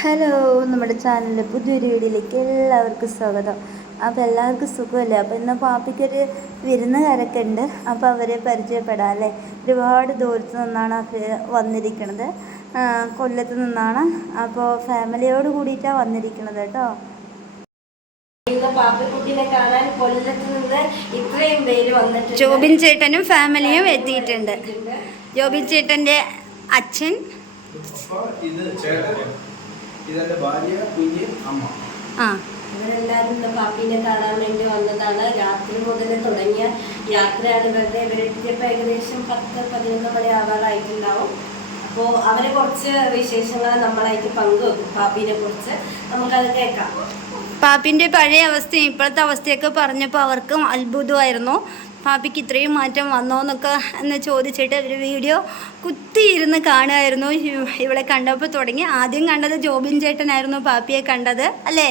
Hello നമ്മുടെ ചാനലിലെ പുതിയൊരു വീഡിയോയിലേക്ക് എല്ലാവർക്കും സ്വാഗതം. അപ്പോൾ എല്ലാവർക്കും സുഖമല്ലേ? അപ്പോൾ ഇന്ന് പാപ്പിക്കൊരു വിരുന്നുകാരൊക്കെ ഉണ്ട്. അപ്പോൾ അവരെ പരിചയപ്പെടാം അല്ലേ? ഒരുപാട് ദൂരത്ത് നിന്നാണ് അവർ വന്നിരിക്കുന്നത് കൊല്ലത്ത് നിന്നാണ്. അപ്പോൾ ഫാമിലിയോട് കൂടിയിട്ടാണ് വന്നിരിക്കുന്നത് കേട്ടോ. ഇന്ന് പാപ്പിക്കുട്ടിനെ കാണാൻ കൊല്ലത്ത് നിന്ന് ഇത്രയും പേര് വന്നിട്ടുണ്ട്. ജോബിൻ ചേട്ടനും ഫാമിലിയും എത്തിയിട്ടുണ്ട്. ജോബിൻ ചേട്ടന്റെ അച്ഛൻ. ഇത് ചേട്ടൻ. ഇതെന്റെ ഭാര്യ കുഞ്ഞ് അമ്മ. ആ. ഇവരെല്ലാരും ഇന്ന് പാപ്പിനെ കാണാൻ വേണ്ടി വന്നതാണ്. രാത്രി മുതൽ തുടങ്ങിയ യാത്രയാണ് ഇവരുടെ. ഇവരെത്തിയപ്പോൾ ഏകദേശം പത്ത് പതിനൊന്ന് മണി ആവാറായിട്ടുണ്ടാവും. അപ്പോൾ അവരെ കുറച്ച് വിശേഷങ്ങൾ നമ്മളായിട്ട് പങ്കുവെക്കും പാപ്പിനെ കുറിച്ച്. നമുക്കത് കേൾക്കാം. പാപ്പിന്റെ പഴയ അവസ്ഥയും ഇപ്പോഴത്തെ അവസ്ഥയൊക്കെ പറഞ്ഞപ്പോൾ അവർക്കും അത്ഭുതമായിരുന്നു. പാപ്പിക്ക് ഇത്രയും മാറ്റം വന്നോ എന്നൊക്കെ എന്ന് ചോദിച്ചിട്ട് അവർ വീഡിയോ കുത്തിയിരുന്ന് കാണുമായിരുന്നു ഇവിടെ കണ്ടപ്പോൾ തുടങ്ങി. ആദ്യം കണ്ടത് ജോബിൻ ചേട്ടനായിരുന്നു പാപ്പിയെ കണ്ടത് അല്ലേ?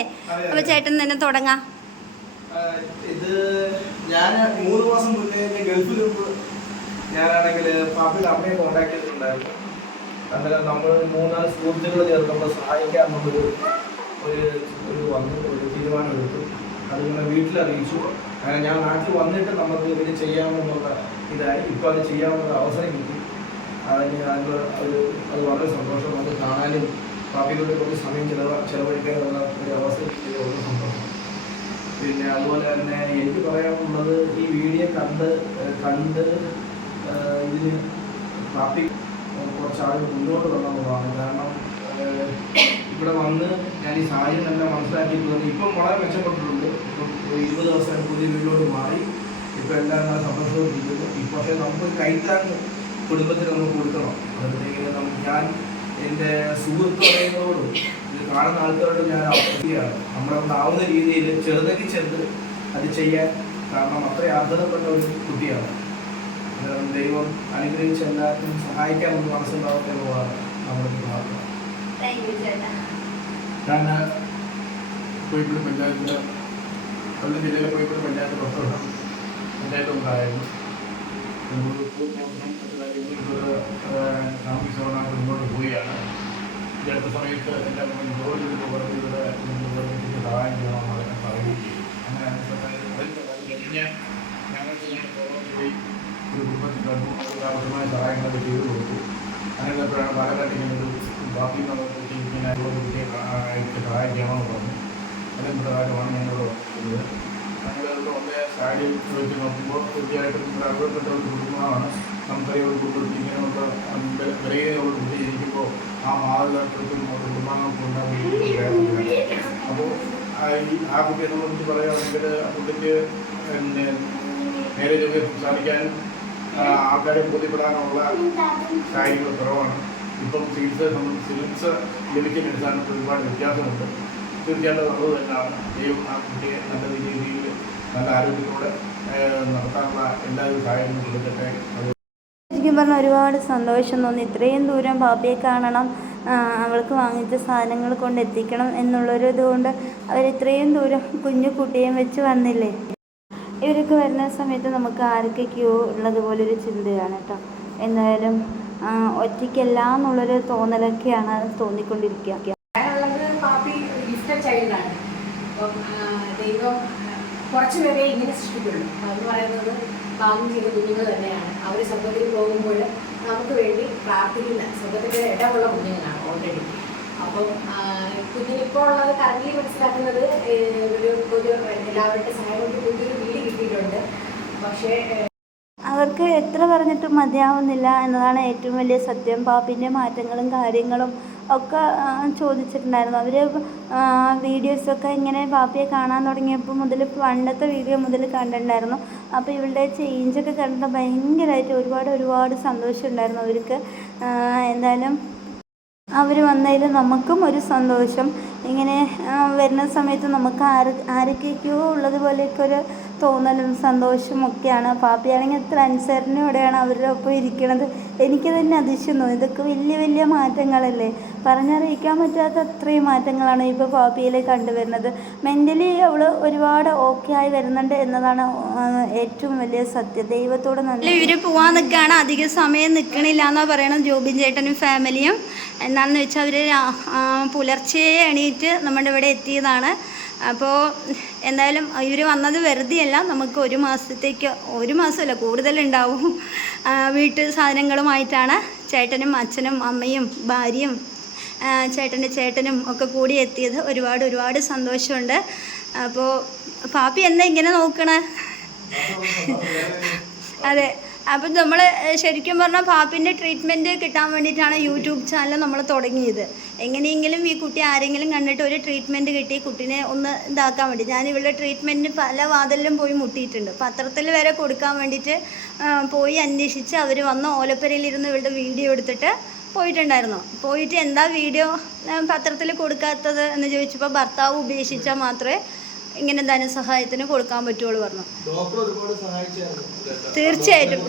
അപ്പോൾ ചേട്ടൻ തന്നെ തുടങ്ങാം. ഇത് ഞാൻ മൂന്ന് മാസം മുന്നേ ഗൾഫിൽ ഞാനാണെങ്കിൽ പാപ്പിയുടെ അമ്മയെ കോണ്ടാക്ട് ചെയ്തിട്ടുണ്ടായിരുന്നു. അന്നേരം നമ്മൾ മൂന്നാൽ സുഹൃത്തുക്കൾ സഹായിക്കാൻ നമ്മളൊരു ഒരു ഒരു വന്ന് ഒരു തീരുമാനമെടുത്തു. അതിങ്ങനെ വീട്ടിൽ അറിയിച്ചു. അങ്ങനെ ഞാൻ നാട്ടിൽ വന്നിട്ട് നമുക്ക് ഇതിന് ചെയ്യാമെന്നുള്ള ഇതായി. ഇപ്പോൾ അത് ചെയ്യാമെന്നുള്ള അവസരം കിട്ടി. അതിന് അതിനുള്ള ഒരു അത് വളരെ സന്തോഷം. അത് കാണാനും പാപ്പിയിലൂടെ കുറച്ച് സമയം ചിലവ ചിലവഴിക്കാനുള്ള ഒരു അവസരം കിട്ടിയത് വളരെ സന്തോഷം. പിന്നെ അതുപോലെ തന്നെ എനിക്ക് പറയാനുള്ളത് ഈ വീഡിയോ കണ്ട് കണ്ട് ഇതിന് പാപ്പി കുറച്ച് മുന്നോട്ട് വന്നതാണ് കാരണം ഇവിടെ വന്ന് ഞാൻ ഈ സാഹചര്യം എല്ലാം തോന്നി ഇപ്പം വളരെ മെച്ചപ്പെട്ടിട്ടുണ്ട്. ഇപ്പം ഇരുപത് ദിവസം പുതിയ വീട്ടിലോട്ട് മാറി. ഇപ്പം എല്ലാം നല്ല സന്തോഷമായിട്ടിരിക്കുന്നു ഇപ്പം പക്ഷേ നമുക്ക് കൈത്താങ് കുടുംബത്തിന് നമ്മൾ കൊടുക്കണം. അപ്പോഴത്തേക്ക് നമുക്ക് ഞാൻ എന്റെ സുഹൃത്ത് ഇത് കാണുന്ന ആൾക്കാരോടും ഞാൻ അഭ്യർത്ഥിക്കുകയാണ്. നമ്മുടെ ഉണ്ടാവുന്ന രീതിയിൽ ചെറുതെങ്കിൽ ചെറുത് അത് ചെയ്യാൻ കാരണം അത്ര അർഹതപ്പെട്ട ഒരു കുട്ടിയാണ്. ദൈവം അനുഗ്രഹിച്ച് എല്ലാവർക്കും മനസ്സുണ്ടാവട്ടെ എന്നുള്ളതാണ് നമ്മുടെ പ്രാർത്ഥന താങ്ക് യു ചേട്ടാ ഞാൻ കോഴിക്കോട് പഞ്ചായത്തിൽ കൊല്ലം ജില്ലയിലെ കോഴിക്കോട് പഞ്ചായത്ത് പ്രവർത്തനം പഞ്ചായത്ത് ഉണ്ടായിരുന്നു സാമൂഹ്യ സേവനമായിട്ട് മുന്നോട്ട് പോവുകയാണ് ഈ അടുത്ത സമയത്ത് എന്റെ മകൻ ജോലി പറഞ്ഞത് എനിക്ക് സഹായം ചെയ്യണമെന്ന് അദ്ദേഹം പറയുകയും ചെയ്തു അങ്ങനെ അതിന്റെ കാര്യം കഴിഞ്ഞ് ഞങ്ങൾക്ക് ഇങ്ങനെ പോകാൻ പോയി ഒരു കുടുംബത്തിൽ കണ്ടു അവർക്ക് ആവശ്യമായ സഹായങ്ങളൊക്കെ ചെയ്തു കൊടുത്തു അങ്ങനെ എപ്പോഴാണ് പാലക്കാട്ട് ഇങ്ങനെ ഒരു ബാക്കി ഇങ്ങനെ ആയിട്ട് സഹായം ചെയ്യണമെന്ന് പറഞ്ഞു. അതിന് പ്രകാരമാണ് പിന്നെ നേരെ ചെറിയ സംസാരിക്കാനും ആൾക്കാരെ ബോധ്യപ്പെടാനുള്ള കാര്യങ്ങൾ കുറവാണ്. ഇപ്പം ചികിത്സയെ സംബന്ധിച്ച് ചികിത്സ ലഭിക്കുന്ന അടിസ്ഥാനത്തിൽ ഒരുപാട് വ്യത്യാസമുണ്ട്. തീർച്ചയായിട്ടും അത് തന്നെയാണ്. ദൈവം ആ കുട്ടിയെ നല്ല രീതിയിൽ നല്ല ആരോഗ്യത്തോടെ നടത്താനുള്ള എല്ലാവിധ സഹായങ്ങളും കൊടുക്കട്ടെ. ശരിക്കും പറഞ്ഞാൽ ഒരുപാട് സന്തോഷം തോന്നി. ഇത്രയും ദൂരം ബാബയെ കാണണം അവൾക്ക് വാങ്ങിച്ച സാധനങ്ങൾ കൊണ്ട് എത്തിക്കണം എന്നുള്ളൊരു ഇതുകൊണ്ട് അവർ ഇത്രയും ദൂരം കുഞ്ഞു കുട്ടിയും വെച്ച് വന്നില്ലേ? ഇവരൊക്കെ വരുന്ന സമയത്ത് നമുക്ക് ആർക്കൊക്കെയോ ഉള്ളതുപോലൊരു ചിന്തയാണ് കേട്ടോ. എന്തായാലും ഒറ്റയ്ക്കല്ല എന്നുള്ളൊരു തോന്നലൊക്കെയാണ് തോന്നിക്കൊണ്ടിരിക്കുക. ദൈവം കുറച്ച് പേരെ ഇങ്ങനെ സൃഷ്ടിക്കുള്ളൂ. എന്ന് പറയുന്നത് ഭാഗ്യം ചെയ്ത കുഞ്ഞുങ്ങൾ തന്നെയാണ്. അവർ സ്വർഗത്തിൽ പോകുമ്പോൾ നമുക്ക് വേണ്ടി പ്രാർത്ഥിക്കുന്ന സ്വർഗത്തിൽ ഇടമുള്ള കുഞ്ഞുങ്ങളാണ് ഓൾറെഡി അപ്പം ആ, കുഞ്ഞിന് ഇപ്പോൾ ഉള്ളത് കറന്റ് മനസ്സിലാക്കുന്നത് ഒരു ഒരു എല്ലാവരുടെ സഹായം കൊണ്ട് പുതിയൊരു വീട് കിട്ടിയിട്ടുണ്ട്. പക്ഷേ എത്ര പറഞ്ഞിട്ടും മതിയാവുന്നില്ല എന്നതാണ് ഏറ്റവും വലിയ സത്യം. പാപ്പിന്റെ മാറ്റങ്ങളും കാര്യങ്ങളും ഒക്കെ ചോദിച്ചിട്ടുണ്ടായിരുന്നു. അവർ വീഡിയോസൊക്കെ ഇങ്ങനെ പാപ്പിയെ കാണാൻ തുടങ്ങിയപ്പോൾ മുതൽ പണ്ടത്തെ വീഡിയോ മുതൽ കണ്ടിട്ടുണ്ടായിരുന്നു. അപ്പോൾ ഇവളുടെ ചേഞ്ചൊക്കെ കണ്ടിട്ട് ഭയങ്കരമായിട്ട് ഒരുപാട് ഒരുപാട് സന്തോഷമുണ്ടായിരുന്നു അവർക്ക് എന്തായാലും അവർ വന്നതിൽ നമുക്കും ഒരു സന്തോഷം. ഇങ്ങനെ വരുന്ന സമയത്ത് നമുക്ക് ആര് ആരൊക്കെയൊക്കെയോ ഉള്ളതുപോലെയൊക്കെ ഒരു തോന്നലും സന്തോഷവും ഒക്കെയാണ്. പാപ്പിയാണെങ്കിൽ എത്ര അനുസരണയോടെയാണ് അവരുടെ ഒപ്പം ഇരിക്കണത്. എനിക്ക് തന്നെ അതിശയം തോന്നി. ഇതൊക്കെ വലിയ വലിയ മാറ്റങ്ങളല്ലേ? പറഞ്ഞറിയിക്കാൻ പറ്റാത്ത അത്രയും മാറ്റങ്ങളാണ് ഇപ്പോൾ പോപ്പിയിൽ കണ്ടുവരുന്നത്. മെന്റലി അവൾ ഒരുപാട് ഓക്കെ ആയി വരുന്നുണ്ട് എന്നതാണ് ഏറ്റവും വലിയ സത്യം. ദൈവത്തോട് നന്ദി. ഇവർ പോവാൻ നിൽക്കുകയാണ് അധിക സമയം നിൽക്കണില്ല എന്നാണ് പറയണം ജോബിൻ ചേട്ടനും ഫാമിലിയും. എന്നാണെന്ന് വെച്ചാൽ അവർ പുലർച്ചെ എണീറ്റ് നമ്മുടെ ഇവിടെ എത്തിയതാണ്. അപ്പോൾ എന്തായാലും ഇവർ വന്നത് വെറുതെയല്ല. നമുക്ക് ഒരു മാസത്തേക്ക് ഒരു മാസമല്ല കൂടുതലുണ്ടാവും. വീട്ടു സാധനങ്ങളുമായിട്ടാണ് ചേട്ടനും അച്ഛനും അമ്മയും ഭാര്യയും ചേട്ടന്റെ ചേട്ടനും ഒക്കെ കൂടി എത്തിയത് ഒരുപാട് ഒരുപാട് സന്തോഷമുണ്ട്. അപ്പോൾ പാപ്പി എന്താ ഇങ്ങനെ നോക്കണേ. അതെ. അപ്പം നമ്മൾ ശരിക്കും പറഞ്ഞാൽ പാപ്പിന്റെ ട്രീറ്റ്മെന്റ് കിട്ടാൻ വേണ്ടിയിട്ടാണ് യൂട്യൂബ് ചാനൽ നമ്മൾ തുടങ്ങിയത്. എങ്ങനെയെങ്കിലും ഈ കുട്ടി ആരെങ്കിലും കണ്ടിട്ട് ഒരു ട്രീറ്റ്മെന്റ് കിട്ടി കുട്ടീനെ ഒന്ന് ഇതാക്കാൻ വേണ്ടി. ഞാൻ ഇവിടെ ട്രീറ്റ്മെന്റിന് പല വാതിലിലും പോയി മുട്ടിയിട്ടുണ്ട്. പത്രത്തിൽ വരെ കൊടുക്കാൻ വേണ്ടിയിട്ട് പോയി അന്വേഷിച്ച് അവർ വന്ന് ഓലപ്പരയിലിരുന്ന് ഇവളുടെ വീഡിയോ എടുത്തിട്ട് പോയിട്ടുണ്ടായിരുന്നു. പോയിട്ട് എന്താ വീഡിയോ പത്രത്തിൽ കൊടുക്കാത്തത് എന്ന് ചോദിച്ചപ്പോൾ ഭർത്താവ് ഉപേക്ഷിച്ചാൽ മാത്രമേ ഇങ്ങനെ ധനസഹായത്തിന് കൊടുക്കാൻ പറ്റുള്ളൂ പറഞ്ഞു. തീർച്ചയായിട്ടും.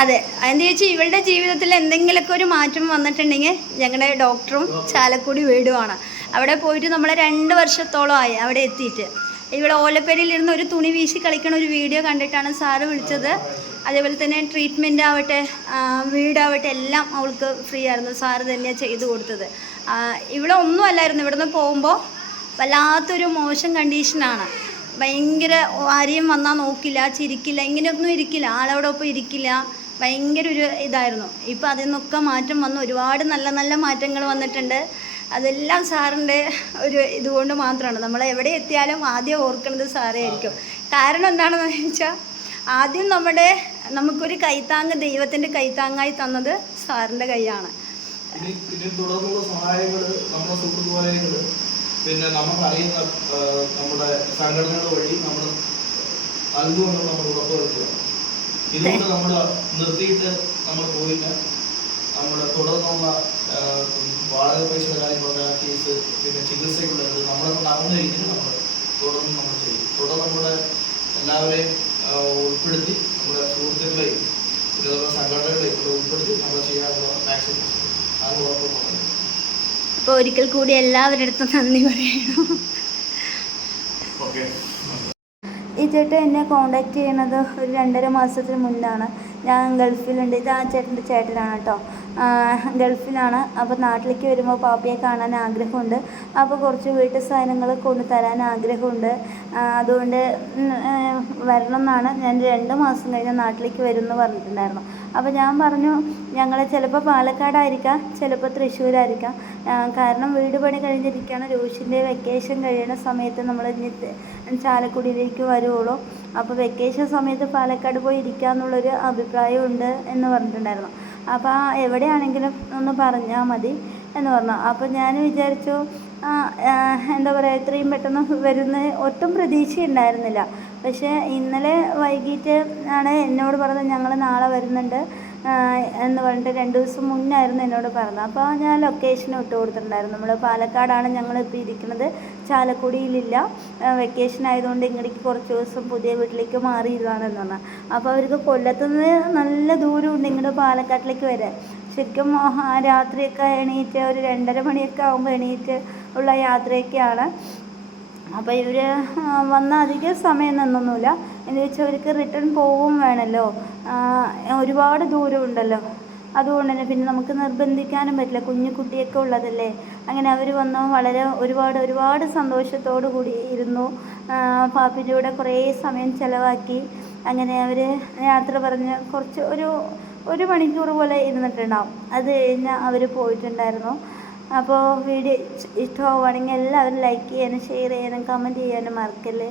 അത് എന്താ ചോദിച്ചാൽ ഇവളുടെ ജീവിതത്തിൽ എന്തെങ്കിലുമൊക്കെ ഒരു മാറ്റം വന്നിട്ടുണ്ടെങ്കിൽ ഞങ്ങളുടെ ഡോക്ടറും ചാലക്കുടി വീടുമാണ്. അവിടെ പോയിട്ട് നമ്മൾ രണ്ട് വർഷത്തോളം ആയി അവിടെ എത്തിയിട്ട്. ഇവിടെ ഓലപ്പേരിലിരുന്ന് ഒരു തുണി വീശി കളിക്കണ ഒരു വീഡിയോ കണ്ടിട്ടാണ് സാറ് വിളിച്ചത്. അതേപോലെ തന്നെ ട്രീറ്റ്മെന്റ് ആവട്ടെ വീടാവട്ടെ എല്ലാം അവൾക്ക് ഫ്രീ ആയിരുന്നു. സാറ് തന്നെയാണ് ചെയ്തു കൊടുത്തത്. ഇവിടെ ഒന്നും അല്ലായിരുന്നു. ഇവിടുന്ന് പോകുമ്പോൾ വല്ലാത്തൊരു മോശം കണ്ടീഷനാണ് ഭയങ്കര ആരെയും വന്നാൽ നോക്കില്ല ചിരിക്കില്ല ഇങ്ങനെയൊന്നും ഇരിക്കില്ല. ആളോടൊപ്പം ഇരിക്കില്ല. ഭയങ്കര ഒരു ഇതായിരുന്നു. ഇപ്പോൾ അതിൽ നിന്നൊക്കെ മാറ്റം വന്നു. ഒരുപാട് നല്ല നല്ല മാറ്റങ്ങൾ വന്നിട്ടുണ്ട്. അതെല്ലാം സാറിന്റെ ഒരു ഇതുകൊണ്ട് മാത്രമാണ്. നമ്മൾ എവിടെ എത്തിയാലും ആദ്യം ഓർക്കുന്നത് സാറേ ആയിരിക്കും. കാരണം എന്താണെന്ന് വെച്ചാൽ ആദ്യം നമ്മുടെ നമുക്കൊരു കൈത്താങ്ങ് ദൈവത്തിന്റെ കൈത്താങ്ങായി തന്നത് സാറിന്റെ കൈയാണ്. തുടർന്നുള്ള സഹായങ്ങൾ നമ്മുടെ സുഹൃത്ത് വലയങ്ങൾ പിന്നെ നമുക്ക് അറിയുന്ന നമ്മുടെ സംഘടനകൾ വഴി നമ്മൾ നൽകുമെന്ന് നമ്മൾ ഉറപ്പുവരുത്തുക. ഇതുകൊണ്ട് നമ്മൾ നിർത്തിയിട്ട് നമ്മൾ പോയില്ല. നമ്മൾ തുടർന്നുള്ള വാടക പൈസയുടെ കാര്യങ്ങളുടെ കേസ് പിന്നെ ചികിത്സയ്ക്കുള്ളത് നമ്മളെ നടന്നു രീതിയിൽ നമ്മൾ. തുടർന്ന് നമ്മൾ ചെയ്യും. തുടർന്ന് നമ്മുടെ എല്ലാവരെയും ഉൾപ്പെടുത്തി നമ്മുടെ സുഹൃത്തുക്കളെയും പിന്നെ നമ്മുടെ സംഘടനകളെയും കൂടെ ഉൾപ്പെടുത്തി നമ്മൾ ചെയ്യാനുള്ള മാക്സിമം അത് ഉറപ്പ് പറഞ്ഞു അപ്പോൾ ഒരിക്കൽ കൂടി എല്ലാവരുടെ അടുത്തും നന്ദി പറയണം. ഓക്കെ. ഈ ചേട്ടൻ എന്നെ കോണ്ടാക്ട് ചെയ്യണത് ഒരു രണ്ടര മാസത്തിന് മുന്നാണ്. ഞാൻ ഗൾഫിലുണ്ട്. ഇത് ആ ചേട്ടന്റെ ചേട്ടനാണ് കേട്ടോ. ഗൾഫിലാണ്. അപ്പോൾ നാട്ടിലേക്ക് വരുമ്പോൾ പാപ്പയെ കാണാൻ ആഗ്രഹമുണ്ട്. അപ്പോൾ കുറച്ച് വീട്ടു സാധനങ്ങൾ കൊണ്ടു തരാൻ ആഗ്രഹമുണ്ട്. അതുകൊണ്ട് വരണം എന്നാണ് ഞാൻ രണ്ട് മാസം കഴിഞ്ഞ് നാട്ടിലേക്ക് വരും എന്ന് പറഞ്ഞിട്ടുണ്ടായിരുന്നു. അപ്പോൾ ഞാൻ പറഞ്ഞു ഞങ്ങൾ ചിലപ്പോൾ പാലക്കാടായിരിക്കാം ചിലപ്പോൾ തൃശ്ശൂരായിരിക്കാം. കാരണം വീട് പണി കഴിഞ്ഞിരിക്കുകയാണ്. രൂഷിന്റെ വെക്കേഷൻ കഴിയുന്ന സമയത്ത് നമ്മൾ ഇനി ചാലക്കുടിയിലേക്ക് വരുവുള്ളൂ. അപ്പോൾ വെക്കേഷൻ സമയത്ത് പാലക്കാട് പോയി ഇരിക്കാമെന്നുള്ളൊരു അഭിപ്രായമുണ്ട് എന്ന് പറഞ്ഞിട്ടുണ്ടായിരുന്നു. അപ്പോൾ എവിടെയാണെങ്കിലും ഒന്ന് പറഞ്ഞാൽ മതി എന്ന് പറഞ്ഞു. അപ്പോൾ ഞാൻ വിചാരിച്ചു എന്താ പറയുക ഇത്രയും പെട്ടെന്ന് വരുന്ന ഒട്ടും പ്രതീക്ഷയുണ്ടായിരുന്നില്ല. പക്ഷേ ഇന്നലെ വൈകിട്ട് ആണ് എന്നോട് പറഞ്ഞത് ഞങ്ങൾ നാളെ വരുന്നുണ്ട്. എന്ന് പറഞ്ഞിട്ട് രണ്ട് ദിവസം മുന്നായിരുന്നു എന്നോട് പറഞ്ഞത്. അപ്പോൾ ഞാൻ ലൊക്കേഷൻ ഇട്ട് കൊടുത്തിട്ടുണ്ടായിരുന്നു. നമ്മൾ പാലക്കാടാണ് ഞങ്ങളിപ്പോൾ ഇരിക്കുന്നത്. ചാലക്കുടിയിലില്ല. വെക്കേഷൻ ആയതുകൊണ്ട് ഇങ്ങടേക്ക് കുറച്ച് ദിവസം പുതിയ വീട്ടിലേക്ക് മാറിയിരുന്നാണെന്ന് പറഞ്ഞാൽ അപ്പോൾ അവർക്ക് കൊല്ലത്തുനിന്ന് നല്ല ദൂരമുണ്ട് ഇങ്ങോട്ട് പാലക്കാട്ടിലേക്ക് വരാൻ. ശരിക്കും രാത്രിയൊക്കെ എണീറ്റ് ഒരു രണ്ടര മണിയൊക്കെ ആകുമ്പോൾ എണീറ്റ് ഉള്ള യാത്രയൊക്കെയാണ്. അപ്പോൾ ഇവർ വന്ന അധിക സമയം നിന്നൊന്നുമില്ല. എന്ന് വെച്ചാൽ അവർക്ക് റിട്ടേൺ പോവും വേണമല്ലോ ഒരുപാട് ദൂരം ഉണ്ടല്ലോ. അതുകൊണ്ട് തന്നെ പിന്നെ നമുക്ക് നിർബന്ധിക്കാനും പറ്റില്ല. കുഞ്ഞു കുട്ടിയൊക്കെ ഉള്ളതല്ലേ. അങ്ങനെ അവർ വന്നു വളരെ ഒരുപാട് ഒരുപാട് സന്തോഷത്തോടു കൂടി ഇരുന്നു. പാപ്പിന്റെ കൂടെ കുറേ സമയം ചിലവാക്കി. അങ്ങനെ അവർ യാത്ര പറഞ്ഞ് കുറച്ച് ഒരു ഒരു മണിക്കൂർ പോലെ ഇരുന്നിട്ടുണ്ടാവും. അത് കഴിഞ്ഞ് അവർ പോയിട്ടുണ്ടായിരുന്നു. അപ്പോൾ വീഡിയോ ഇഷ്ടമാവുകയാണെങ്കിൽ എല്ലാവരും ലൈക്ക് ചെയ്യാനും ഷെയർ ചെയ്യാനും കമന്റ് ചെയ്യാനും മറക്കല്ലേ?